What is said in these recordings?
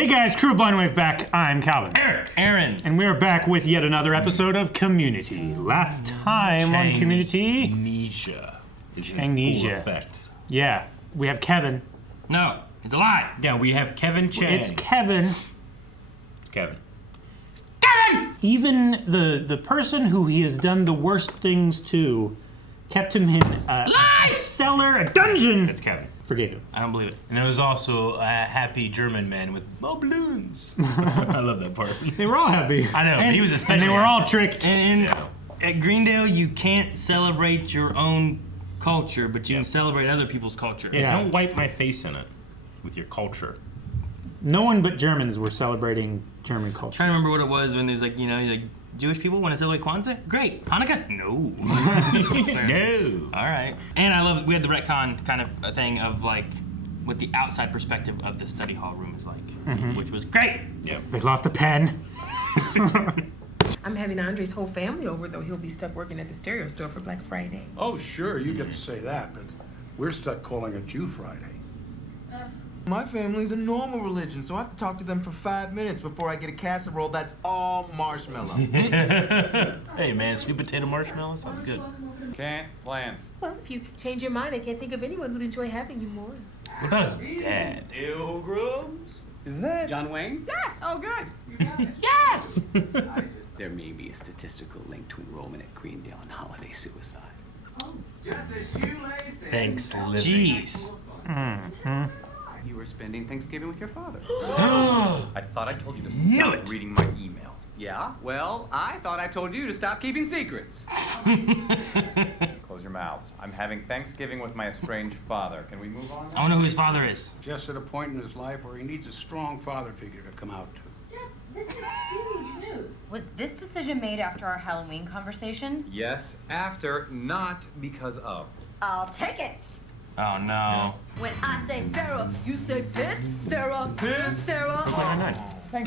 Hey guys, Crew Blind Wave back. I'm Calvin. Eric. Aaron. And we're back with yet another episode of Community. Last time on Community... Amnesia. Amnesia. Effect. Yeah, we have Kevin. No, it's a lie. Yeah, we have Kevin Chang. It's Kevin. It's Kevin. Kevin! Even the person who he has done the worst things to kept him in a cellar, a dungeon. It's Kevin. Forgave him. I don't believe it. And it was also a happy German man with balloons. I love that part. They were all happy. I know, and, he was especially and they were all tricked. And at Greendale, you can't celebrate your own culture, but you can celebrate other people's culture. Yeah. Don't wipe my face in it with your culture. No one but Germans were celebrating German culture. Trying to remember what it was when there's like Jewish people want to celebrate Kwanzaa? Great. Hanukkah? No. No. All right. And I love, we had the retcon kind of a thing of like what the outside perspective of the study hall room is like, which was great. Yep. They lost a pen. I'm having Andre's whole family over, though he'll be stuck working at the stereo store for Black Friday. Oh, sure, you get to say that, but we're stuck calling it Jew Friday. My family's a normal religion, so I have to talk to them for 5 minutes before I get a casserole that's all marshmallow. Hey man, sweet potato marshmallow sounds good. Can't plans. Well, if you change your mind, I can't think of anyone who'd enjoy having you more. What about his dad? Pilgrims? Is that John Wayne? Yes! Oh, good! Yes! There may be a statistical link to enrollment at Greendale and holiday suicide. Just a shoelace. Thanks, living. Jeez. You were spending Thanksgiving with your father. I thought I told you to Knew stop it. reading my email. Yeah? Well, I thought I told you to stop keeping secrets. Close your mouths. I'm having Thanksgiving with my estranged father. Can we move on? I want to know who his father is. Just at a point in his life where he needs a strong father figure to come out to. This is huge news. Was this decision made after our Halloween conversation? Yes, after, not because of. I'll take it. Oh no. When I say Sarah, you say piss, Sarah, piss, Sarah.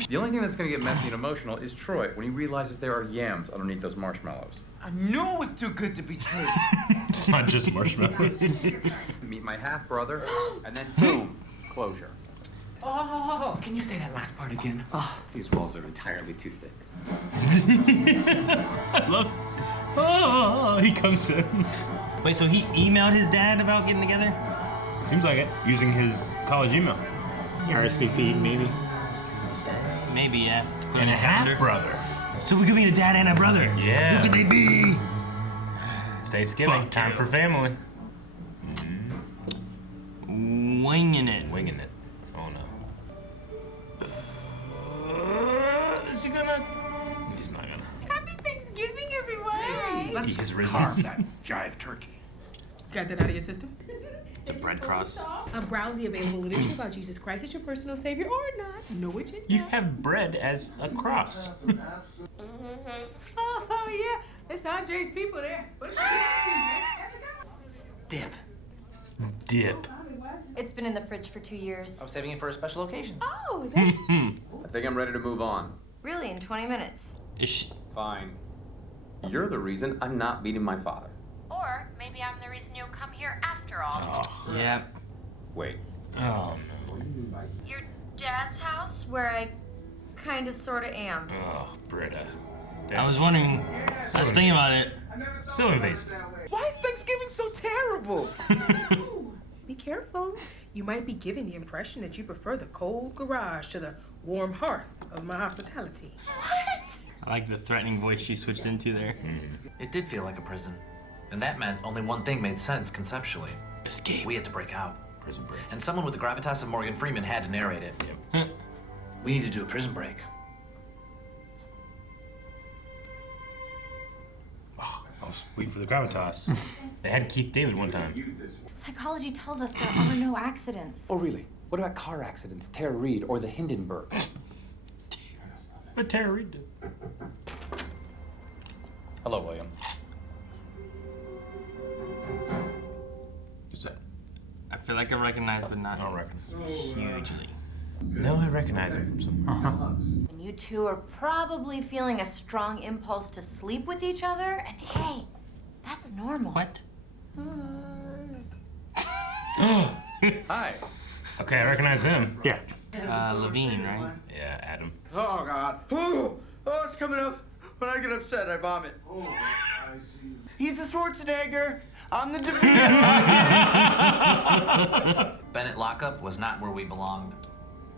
The only thing that's going to get messy and emotional is Troy when he realizes there are yams underneath those marshmallows. I knew it was too good to be true. It's not just marshmallows. Meet my half-brother, and then boom, closure. Oh, can you say that last part again? Oh, these walls are entirely too thick. I love. Oh, he comes in. Wait, so he emailed his dad about getting together? Seems like it. Using his college email. RSVP, maybe. Maybe, yeah. And a half brother. So we could be a dad and a brother. Yeah. Who could they be? It's Thanksgiving. Fuck Time you. for family. Winging it. Winging it. Oh no. Is he gonna? He's not gonna. Happy Thanksgiving, everyone! He has risen. Carve that jive turkey. Got that out of your system? It's a bread cross. Browse the available literature about Jesus Christ as your personal savior or not. Know what you You have bread as a cross. Oh, yeah. It's Andre's people there. Dip. Dip. It's been in the fridge for 2 years. I'm saving it for a special occasion. Oh, that's... I think I'm ready to move on. Really, in 20 minutes. Fine. You're the reason I'm not meeting my father. Or maybe I'm the reason you'll come here after all. Oh. Yeah. Wait. Oh Your dad's house, where I kinda sorta am. no. Oh, Britta. I was wondering, I was thinking about it. So invasive. Why is Thanksgiving so terrible? Be careful. You might be giving the impression that you prefer the cold garage to the warm hearth of my hospitality. I like the threatening voice she switched into there. It did feel like a prison. And that meant only one thing made sense conceptually. Escape. We had to break out. Prison break. And someone with the gravitas of Morgan Freeman had to narrate it. Yep. We need to do a prison break. Oh, I was waiting for the gravitas. They had Keith David one time. Psychology tells us there are no accidents. Oh, really? What about car accidents, Tara Reid, or the Hindenburg? What Tara Reid did. Hello, William. Who's that? I feel like I recognize, but not I don't recognize. hugely. No, I recognize him from somewhere. And you two are probably feeling a strong impulse to sleep with each other, and hey, that's normal. What? Hi. Okay, I recognize him. Yeah. Levine, right? Yeah, Adam. Oh, God. Oh, it's coming up. When I get upset, I vomit. Oh, I see. He's the Schwarzenegger. I'm the DeVito. Bennett lockup was not where we belonged.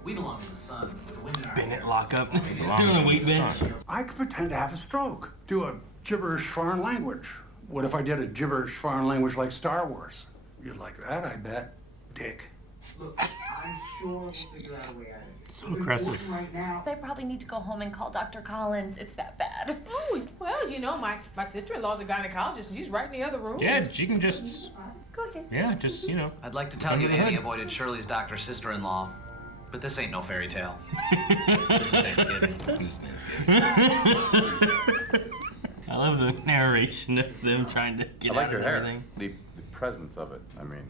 We belonged in the sun with the wind in our hair. Bennett lockup. belong Doing a in weight the bench. sun. I could pretend to have a stroke. Do a gibberish foreign language. What if I did a gibberish foreign language like Star Wars? You'd like that, I bet. Dick. Look, I'm sure we'll figure out a way out of it. So aggressive. Right now. I probably need to go home and call Dr. Collins. It's that bad. Oh, well, you know, my sister-in-law's a gynecologist, and she's right in the other room. Yeah, she can just, Go ahead. yeah, just, you know. I'd like to tell Come you to the Annie head. avoided Shirley's doctor sister-in-law, but this ain't no fairy tale. This is Thanksgiving. This is Thanksgiving. I love the narration of them trying to get I like out your of hair. everything. The presence of it. I mean,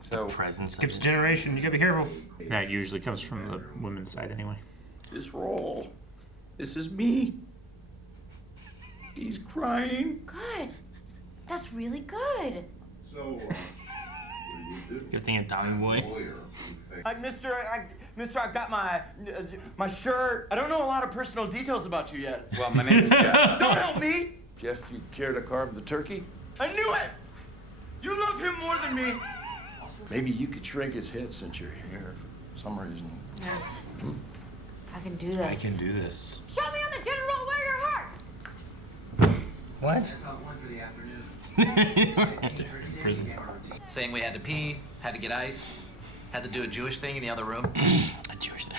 so Presence. Skips a generation, you gotta be careful. That usually comes from the women's side anyway. This role. This is me. He's crying. Good. That's really good. So, what do you do? Good thing of Tommy Boy. Mister, I got my shirt. I don't know a lot of personal details about you yet. well, my name is Jeff. Don't help me. Jeff, you care to carve the turkey? I knew it. You love him more than me. Maybe you could shrink his head since you're here for some reason. Yes. I can do this. I can do this. Show me on the dinner roll where your heart. What? That's not one for the afternoon. Prison. Saying we had to pee, had to get ice, had to do a Jewish thing in the other room. A Jewish thing.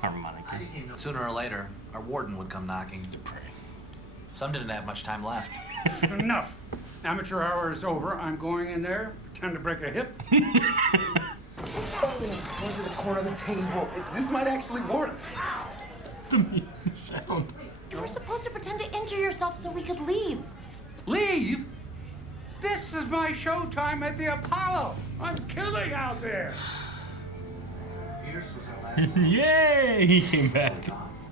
Harmonica. Sooner or later, our warden would come knocking. Some didn't have much time left. Enough. Amateur hour is over. I'm going in there, pretend to break a hip. Over the corner of the table. This might actually work. The sound. You were supposed to pretend to injure yourself so we could leave. Leave? This is my showtime at the Apollo. I'm killing out there. Pierce was our last. Yay! He came back.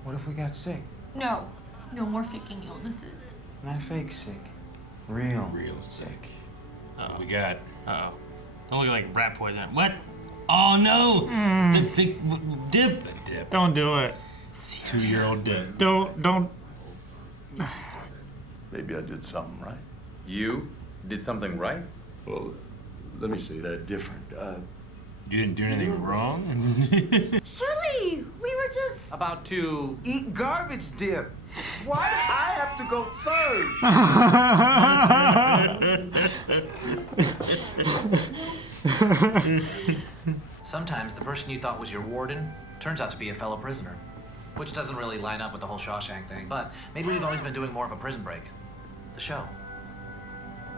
What if we got sick? No. No more faking illnesses. Not fake sick. Real. Real sick. Uh-oh. We got. Uh-oh. Don't look like rat poison. What? Oh, no! The dip. A dip. Don't do it. 2-year-old dip. Don't. Maybe I did something right. you did something right. Well, let me say that different. You didn't do anything wrong? Shirley, we were just. About to. Eat garbage dip. Why do I have to go first? Sometimes the person you thought was your warden turns out to be a fellow prisoner. Which doesn't really line up with the whole Shawshank thing, but maybe we've always been doing more of a prison break. The show.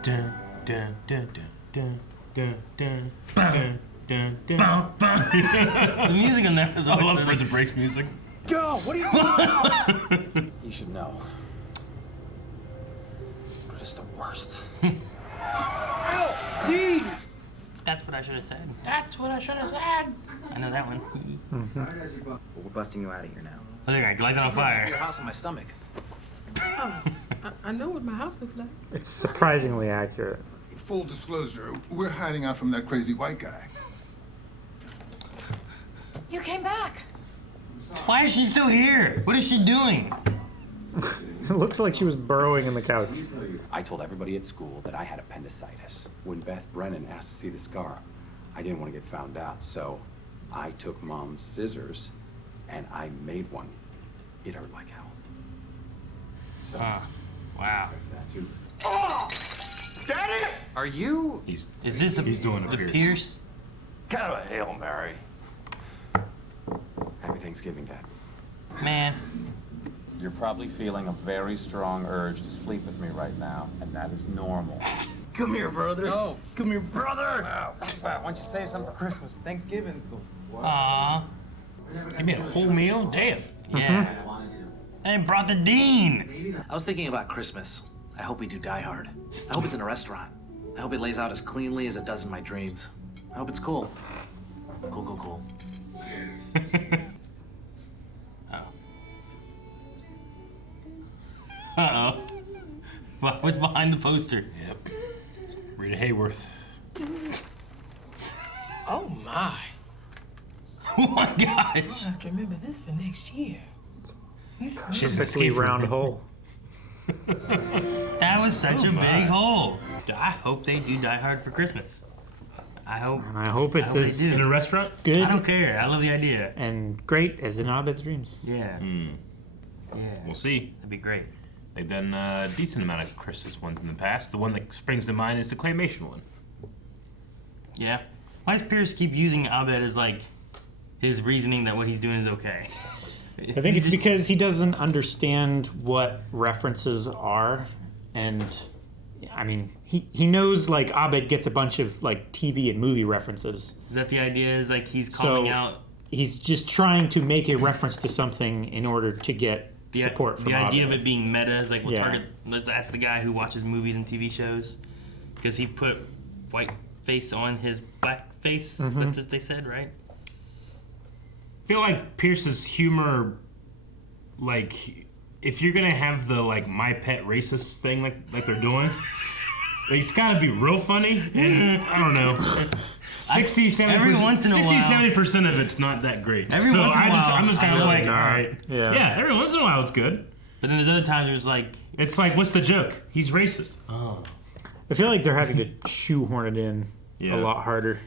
Dun, dun, dun, dun, dun, dun, dun, dun, dun, dun. The music on that is I always love so- Prison Break's music. Go. What are you doing? You should know. But it's the worst. Jeez. That's what I should have said. That's what I should have said. I know that one. We're busting you out of here now. I think I light it on Your fire. house in my stomach. I know what my house looks like. It's surprisingly accurate. Full disclosure, we're hiding out from that crazy white guy. You came back. Why is she still here? What is she doing? It looks like she was burrowing in the couch. I told everybody at school that I had appendicitis. When Beth Brennan asked to see the scar, I didn't want to get found out, so I took Mom's scissors and I made one. It hurt like hell. So, Wow. that's who. Oh! Daddy! Are you? He's Is this He's doing a the Pierce. Pierce? Kind of a Hail Mary. Happy Thanksgiving, Dad. Man. You're probably feeling a very strong urge to sleep with me right now, and that is normal. Come here, brother. No. Come here, brother. Wow. Why don't you save some for Christmas? Thanksgiving's the. Aww. You made a whole meal? Damn. Yeah. I wanted to. And brought the dean. I was thinking about Christmas. I hope we do Die Hard. I hope it's in a restaurant. I hope it lays out as cleanly as it does in my dreams. I hope it's cool. Cool. Uh-oh. What's behind the poster? Yep. Rita Hayworth. Oh my. Oh my gosh. I have to remember this for next year. She's Perfectly round hole. That was such a big hole. I hope they do Die Hard for Christmas. I hope. And I hope it's I hope as they do. In a restaurant? good I don't care. I love the idea. and great as in Abed's dreams. Yeah. Yeah. We'll see. That'd be great. They've done a decent amount of Christmas ones in the past. The one that springs to mind is the claymation one. Yeah. Why does Pierce keep using Abed as like his reasoning that what he's doing is okay? I think it's because he doesn't understand what references are, and I mean, he knows like Abed gets a bunch of like TV and movie references. Is that the idea? Is like he's calling out. He's just trying to make a reference to something in order to get support from the idea Abed. of it being meta is like, well, Yeah. let's ask the guy who watches movies and TV shows, because he put white face on his black face. Mm-hmm. That's what they said, right? I feel like Pierce's humor, like, if you're gonna have the like my pet racist thing like they're doing, like, it's gotta be real funny, and I don't know. 70% of it's not that great. Every once in a while, I'm just kind of I like, really all right, Yeah. every once in a while it's good. But then there's other times where it's like, What's the joke? He's racist. Oh, I feel like they're having to shoehorn it in Yeah. a lot harder.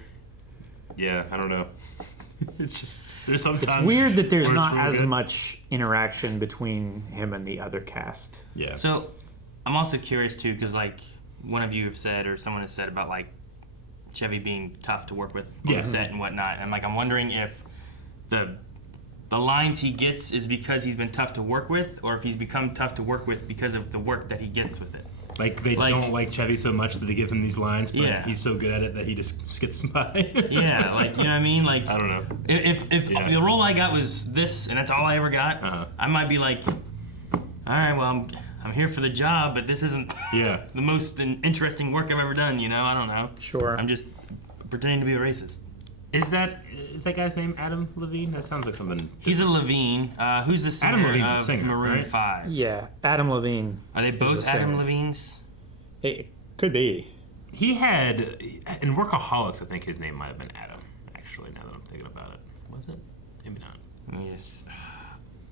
yeah, I don't know. It's just there's sometimes It's weird that there's where it's not real as good. much interaction between him and the other cast. Yeah. so I'm also curious too, because like one of you have said, or someone has said about like Chevy being tough to work with on Yeah. the set and whatnot, and like I'm wondering if the lines he gets is because he's been tough to work with, or if he's become tough to work with because of the work that he gets with it. Like they Like- don't like Chevy so much that they give him these lines, but Yeah. he's so good at it that he just skips by. Yeah, like you know what I mean. Like I don't know. if Yeah. the role I got was this and that's all I ever got, I might be like, all right, well I'm here for the job, but this isn't Yeah. the most interesting work I've ever done. You know, I don't know. Sure. I'm just pretending to be a racist. Is that guy's name Adam Levine? That sounds like something. He's a Levine. Who's the singer Adam Levine's a of singer, Maroon right? 5? Yeah, Adam Levine. Are they is both the Adam singer. Levines? It could be. He had in Workaholics. I think his name might have been Adam. Actually, now that I'm thinking about it, was it? Maybe not. Yes.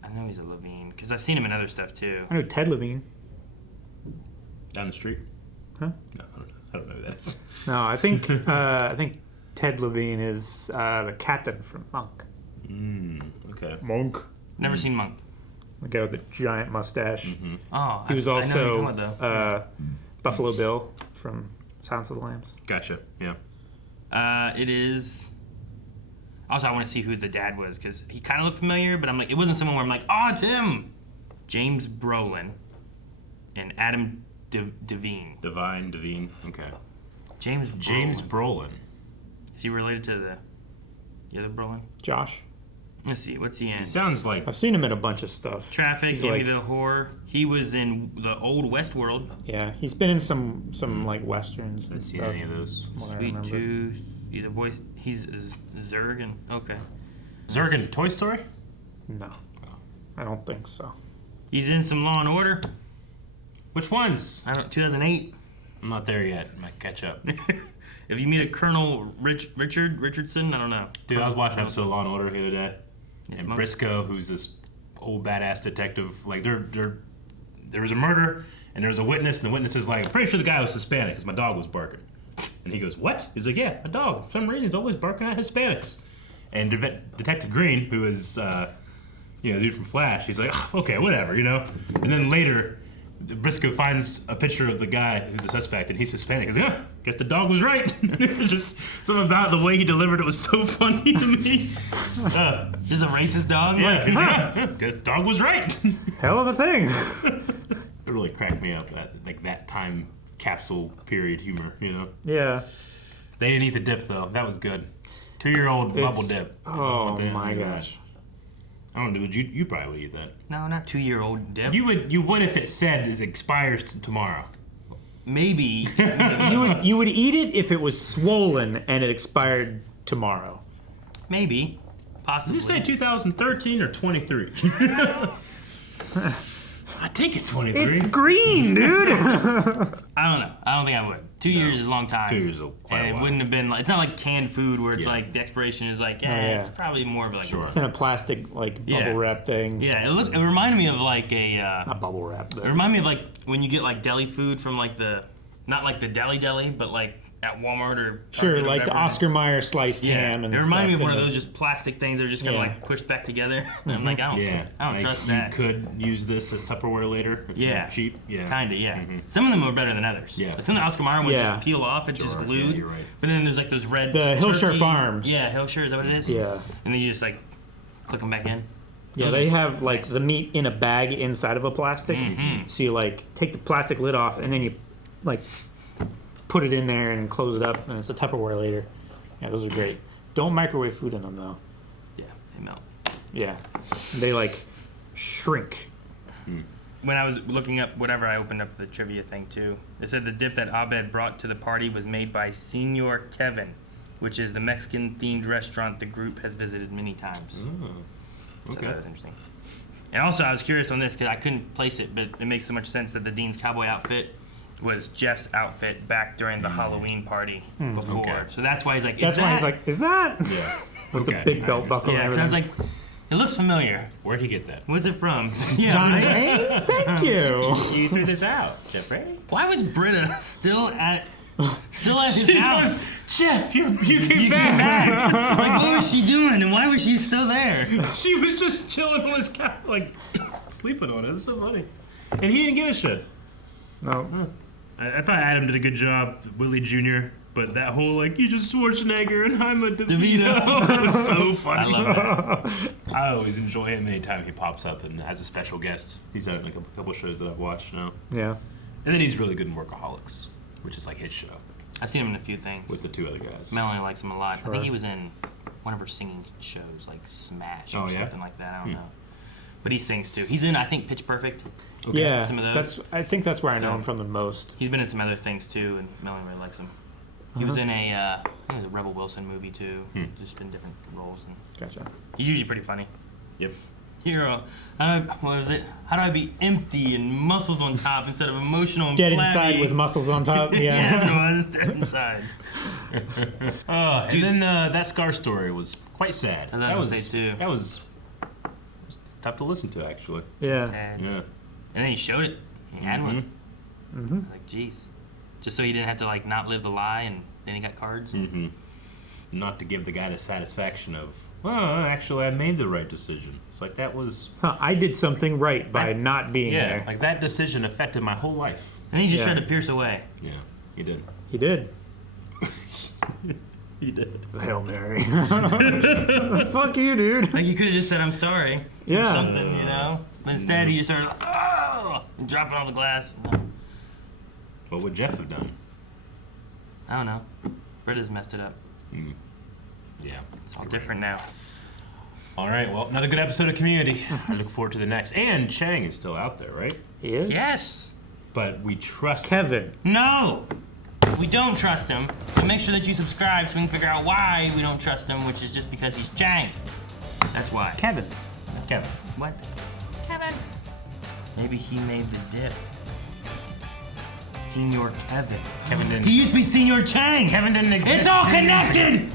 I know he's a Levine because I've seen him in other stuff too. I know Ted Levine. Down the street? Huh? No, I don't know who that is. No, I think Ted Levine is the captain from Monk. Okay. Monk. Never seen Monk. The guy with the giant mustache. Oh, He was I know who also you're talking about, though. Buffalo Bill from Silence of the Lambs. Gotcha. Yeah. It is. Also, I want to see who the dad was because he kind of looked familiar, but I'm like, it wasn't someone where I'm like, oh, it's him. James Brolin and Adam Devine. Devine. Okay. James Brolin. Is he related to the other Brolin? Josh. Let's see. What's he in? He sounds like. I've seen him in a bunch of stuff. Traffic, He's like- Amityville Horror. He was in the old Westworld. Yeah, he's been in some like westerns and I've seen stuff. any of those. from what I Sweet remember. Tooth. He's a voice. He's Zurg and okay. Zurg in Toy Story? No, I don't think so. He's in some Law and Order. Which ones? 2008. I'm not there yet. I might catch up. If you meet a Colonel Richardson, I don't know. Dude, I was watching an episode of Law and Order the other day, Yes, and Monk. Briscoe, who's this old badass detective, like there was a murder, and there was a witness, and the witness is like, I'm pretty sure the guy was Hispanic because my dog was barking. And he goes, what? He's like, yeah, a dog. For some reason, he's always barking at Hispanics. And Detective Green, who is, the dude from Flash, he's like, oh, okay, whatever, you know? And then later, Briscoe finds a picture of the guy who's the suspect, and he's Hispanic. He's like, yeah, guess the dog was right. Just something about the way he delivered it was so funny to me. Just a racist dog? Yeah, Like, he's like, yeah, guess the dog was right. Hell of a thing. It really cracked me up, that time capsule period humor, you know? Yeah. They didn't eat the dip, though. That was good. 2-year-old bubble dip. Oh my gosh. I don't know, you probably would eat that. No, not 2-year-old dip. You would if it said it expires tomorrow. Maybe. You would eat it if it was swollen and it expired tomorrow. Maybe. Possibly. Did you say 2013 or 23? I think it's 23. It's green, dude. I don't know. I don't think I would. 2 years is a long time. 2 years is quite a And it while. wouldn't have been like, it's not like canned food where it's Yeah. like the expiration is like, yeah. it's probably more of like, Sure. It's in a plastic like Yeah. bubble wrap thing. yeah, it reminded me of like a, Not bubble wrap. it But reminded me of like when you get like deli food from like not like the deli, but like at Walmart or sure, Target or like the whatever it is. Oscar Mayer sliced Yeah, ham and it reminded me of stuff one of in those just plastic things that are just kind of Yeah. like pushed back together. I'm like, I Yeah. don't like trust you that. could use this as Tupperware later if Yeah. you're cheap. Yeah. Kinda, yeah. Some of them are better than others. Yeah. Like some of the Oscar Mayer ones Yeah. just peel off, it's just Sure, glued. yeah, you're right. But then there's like those red The Hillshire turkey- Farms. Yeah, Hillshire, is that what it is? Yeah. And then you just like click them back in. Yeah, they have like the meat in a bag inside of a plastic. So you like take the plastic lid off and then you like put it in there and close it up, and it's a Tupperware later. Yeah, those are great. Don't microwave food in them though. Yeah, they melt. Yeah, they like shrink. When I was looking up whatever, I opened up the trivia thing too. It said the dip that Abed brought to the party was made by Senor Kevin, which is the Mexican-themed restaurant the group has visited many times. So Okay. that was interesting. And also, I was curious on this because I couldn't place it, but it makes so much sense that the Dean's cowboy outfit was Jeff's outfit back during the Halloween party before. Okay. So that's why he's like, That's why he's like, is that? Yeah. With Okay, the big I belt buckle yeah, and because I was everything. like, it looks familiar. Where'd he get that? What's it from? Yeah, John right? Wayne? Thank you. You threw this out, Jeffrey. Why was Britta still at his house? Jeff, you came You came back. Like, what was she doing, and why was she still there? She was just chilling on his couch, like sleeping on it. It's so funny. And he didn't give a shit. No. I thought Adam did a good job, Willie Jr., but that whole, like, you just Schwarzenegger and I'm a DeVito was so funny. I love that. I always enjoy him anytime he pops up and has a special guest. He's had like a couple shows that I've watched now. Yeah. And then he's really good in Workaholics, which is like his show I've seen him in a few things. with the two other guys. Melanie likes him a lot. I Sure. think he was in one of her singing shows, like Smash or Oh, yeah? something like that. I don't know. But he sings too. He's in, I think, Pitch Perfect. Yeah. Some of those. I think that's where I know So- him from the most. He's been in some other things too, and Melanie really likes him. He was in a, I think it was a Rebel Wilson movie too. Just in different roles. And Gotcha. he's usually pretty funny. Yep. Hero. What was it? How do I be empty and muscles on top instead of emotional and Dead flabby? inside with muscles on top. Yeah. Yeah, that's what it was. Dead inside. And then that Scar story was quite sad. I was gonna say, too. That was tough to listen to, actually. Yeah. Sad. Yeah. And then he showed it. He had one. Like, jeez. Just so he didn't have to like not live the lie, and then he got cards. Not to give the guy the satisfaction of, well, actually, I made the right decision. It's like that was, Huh, I did something right by not being there. like that decision affected my whole life. And then he just Yeah. tried to pierce away. Yeah, he did. He did. He did. Hail Mary. Fuck you, dude. Like, you could have just said, I'm sorry. Or Yeah. something, you know? But instead, he just started, oh! And dropping all the glass. What would Jeff have done? I don't know. Britta's messed it up. Yeah. It's all different now. All right, well, another good episode of Community. I look forward to the next. And Chang is still out there, right? He is? Yes! But we trust Kevin. No! We don't trust him. So make sure that you subscribe so we can figure out why we don't trust him, which is just because he's Chang. That's why. Kevin. Kevin. What? Kevin. Maybe he made the dip. Senior Kevin. Kevin didn't. He used to be Senior Chang. Kevin didn't exist. It's all 10 years ago. connected!